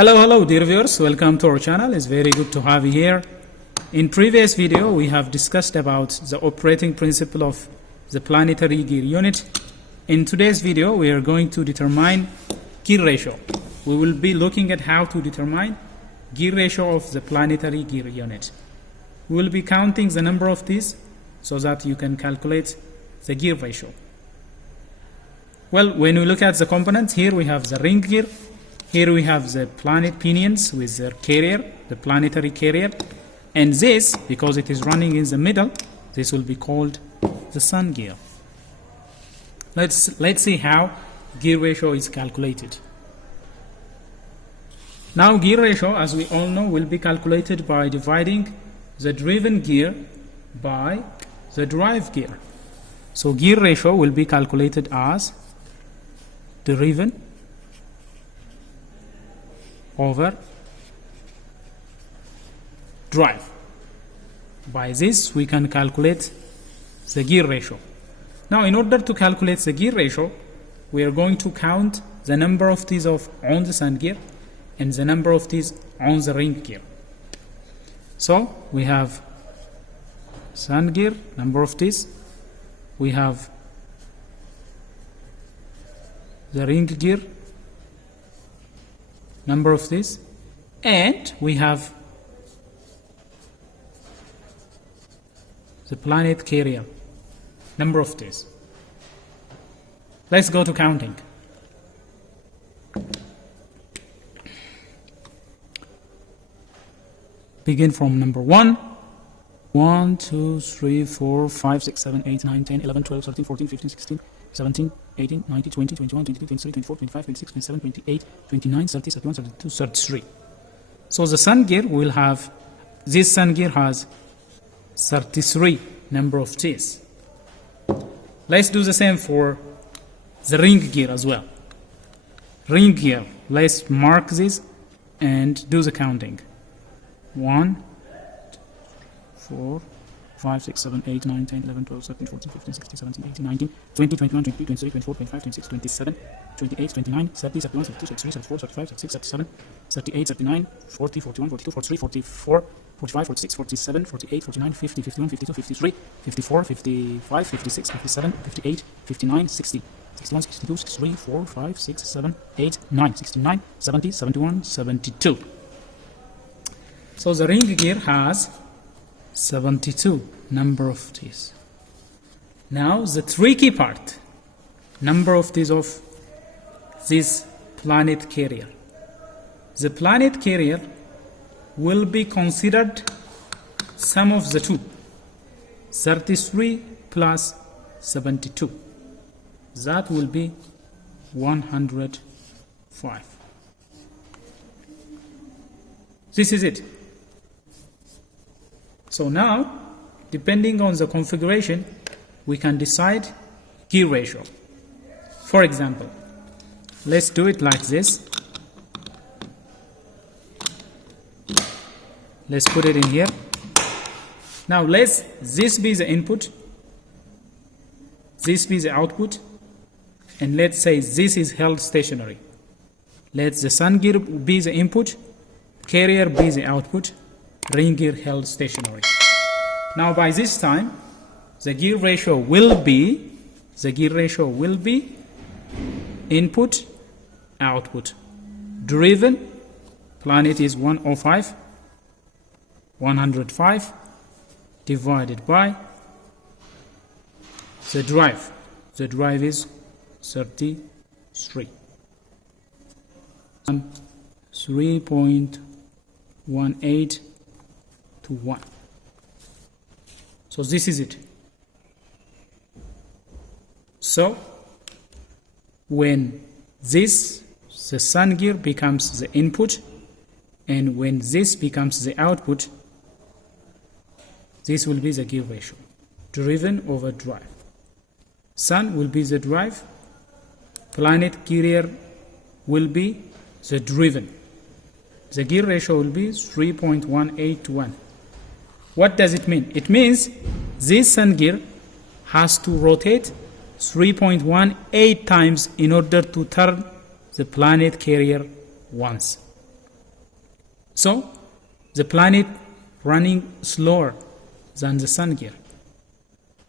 Hello dear viewers, welcome to our channel. It's very good to have you here. In previous video we have discussed about the operating principle of the planetary gear unit. In today's video we are going to determine gear ratio. We will be looking at how to determine gear ratio of the planetary gear unit. We will be counting the number of these so that you can calculate the gear ratio. Well, when we look at the components, here we have the ring gear. Here we have the planet pinions with their carrier, the planetary carrier. And this, because it is running in the middle, this will be called the sun gear. Let's see how gear ratio is calculated. Now gear ratio, as we all know, will be calculated by dividing the driven gear by the drive gear. So gear ratio will be calculated as driven over drive. By this we can calculate the gear ratio. Now in order to calculate the gear ratio, we are going to count the number of these on the sun gear and the number of these on the ring gear. So we have sun gear, number of these. We have the ring gear, number of these, and we have the planet carrier, number of these. Let's go to counting. Begin from number 1. 1, 2, 3, 4, 5, 6, 7, 8, 9, 10, 11, 12, 13, 14, 15, 16, 17, 18, 19, 20, 21, 22, 23, 24, 25, 26, 27, 28, 29, 30, 31, 32, 33. So the sun gear will have, this sun gear has 33 number of T's. Let's do the same for the ring gear as well. Ring gear, let's mark this and do the counting. 1, 4, 5, 6, 7, 8, 9, 10, 11, 12, 13, 14, 15, 16, 17, 18, 19, 20, 21, 22, 23, 24, 25, 26, 27, 28, 29, 30, 31, 32, 33, 34, 35, 36, 37, 38, 39, 40, 41, 42, 43, 44, 45, 46, 47, 48, 49, 50, 51, 52, 53, 54, 55, 56, 57, 58, 59, 60, 61, 62, 63, 4, 5, 6, 7, 8, 9, 69, 70, 71, 72. So the ring gear has 72 number of these. Now the tricky part, number of these of this planet carrier. The planet carrier will be considered sum of the two, 33 plus 72. That will be 105. This is it. So now, depending on the configuration, we can decide gear ratio. For example, let's do it like this. Let's put it in here. Now let's this be the input, this be the output, and let's say this is held stationary. Let the sun gear be the input, carrier be the output, ring gear held stationary. Now by this time the gear ratio will be input output. Driven, planet is 105 divided by the drive. The drive is 33. 3.18 to 1. So this is it. So when this, the sun gear, becomes the input, and when this becomes the output, this will be the gear ratio. Driven over drive. Sun will be the drive, planet carrier will be the driven. The gear ratio will be 3.18 to 1. What does it mean? It means this sun gear has to rotate 3.18 times in order to turn the planet carrier once. So the planet running slower than the sun gear.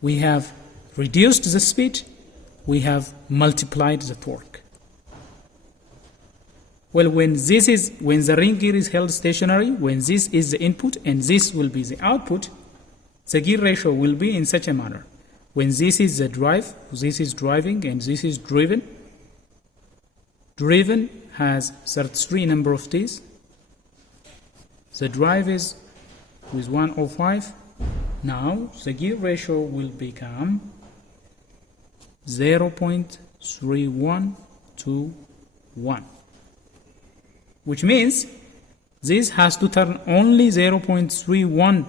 We have reduced the speed, we have multiplied the torque. Well, when the ring gear is held stationary, when this is the input and this will be the output, the gear ratio will be in such a manner. When this is the drive, this is driving and this is driven. Driven has 33 number of T's. The drive is with 105. Now the gear ratio will become 0.3121, which means this has to turn only 0.31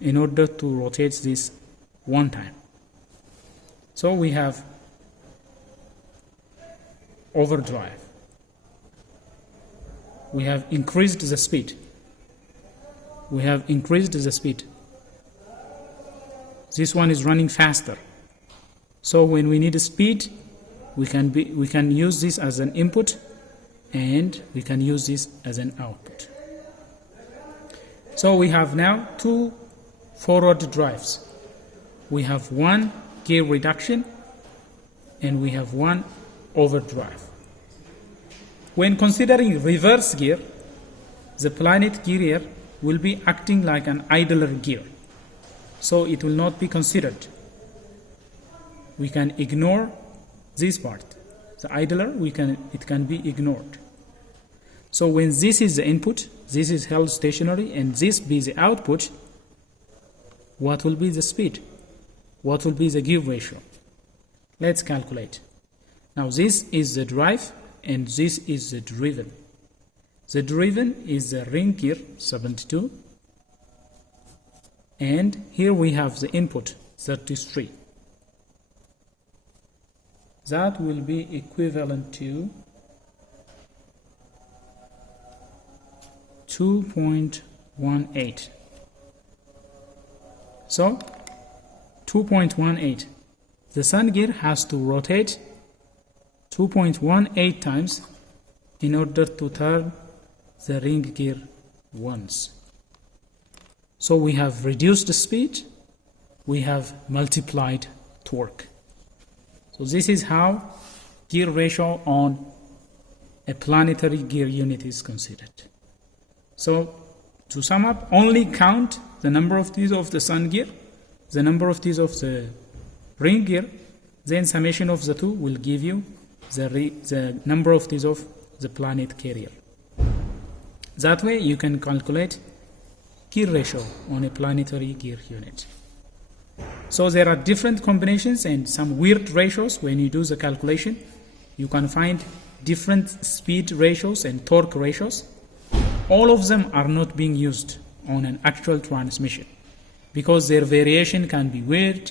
in order to rotate this one time. So we have overdrive. We have increased the speed. This one is running faster. So when we need a speed, we can use this as an input and we can use this as an output. So we have now two forward drives. We have one gear reduction and we have one overdrive. When considering reverse gear, the planet gear will be acting like an idler gear, so it will not be considered. We can ignore this part. The idler, it can be ignored. So when this is the input, this is held stationary, and this be the output, what will be the speed? What will be the gear ratio? Let's calculate. Now this is the drive and this is the driven. The driven is the ring gear 72, and here we have the input 33. That will be equivalent to 2.18. So 2.18. The sun gear has to rotate 2.18 times in order to turn the ring gear once. So we have reduced the speed, we have multiplied torque. So this is how gear ratio on a planetary gear unit is considered. So to sum up, only count the number of T's of the sun gear, the number of T's of the ring gear, then summation of the two will give you the number of T's of the planet carrier. That way you can calculate gear ratio on a planetary gear unit. So there are different combinations and some weird ratios. When you do the calculation, you can find different speed ratios and torque ratios. All of them are not being used on an actual transmission because their variation can be weird,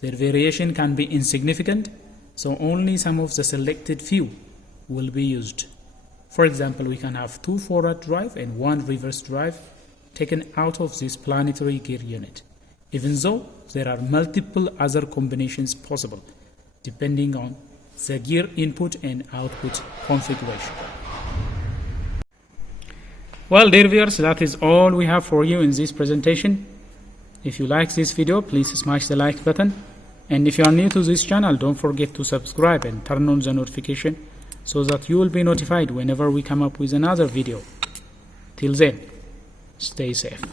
their variation can be insignificant, so only some of the selected few will be used. For example, we can have 2 forward drive and 1 reverse drive taken out of this planetary gear unit, even though there are multiple other combinations possible depending on the gear input and output configuration. Well, dear viewers, that is all we have for you in this presentation. If you like this video, please smash the like button, and if you are new to this channel, don't forget to subscribe and turn on the notification so that you will be notified whenever we come up with another video. Till then, stay safe.